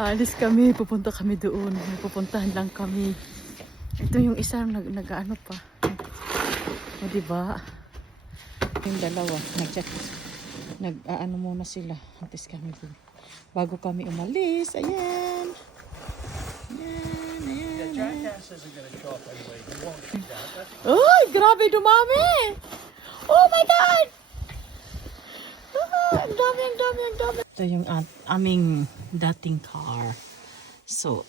Alis kami, pupunta kami doon. May pupuntahan lang kami. Ito yung isa nag-ano pa. O diba? Yung dalawa, nag-ano muna sila. Alis kami doon. Bago kami umalis, ayan. Uy, grabe dumami! Oh my God! Ang dami. Ito yung aming dating car. So,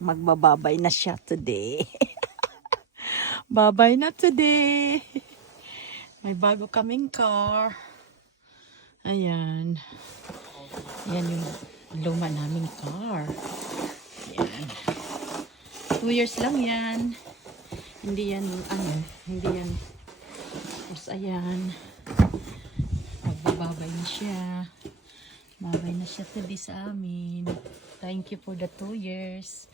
magbababay na siya today. Babay na today. May bago kaming car. Ayan. Ayan yung luma naming car. Ayan. 2 years lang yan. Hindi yan, tapos ayan. Magbababay na siya. Babay na siya today sa amin. Thank you for the 2 years.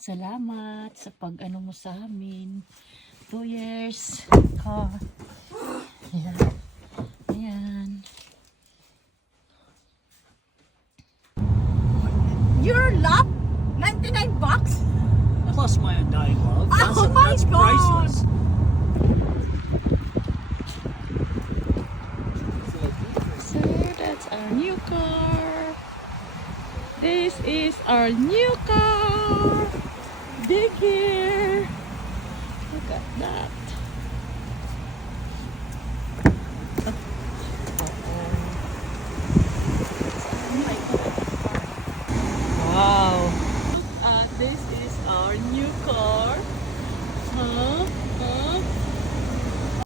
Salamat sa pag-ano mo sa amin. 2 years. Car. Ayan. Ayan. Your lap? $99? Plus my undying love. Oh my That's God. priceless. So that's our new car. This is our new car. Big here. Look at that.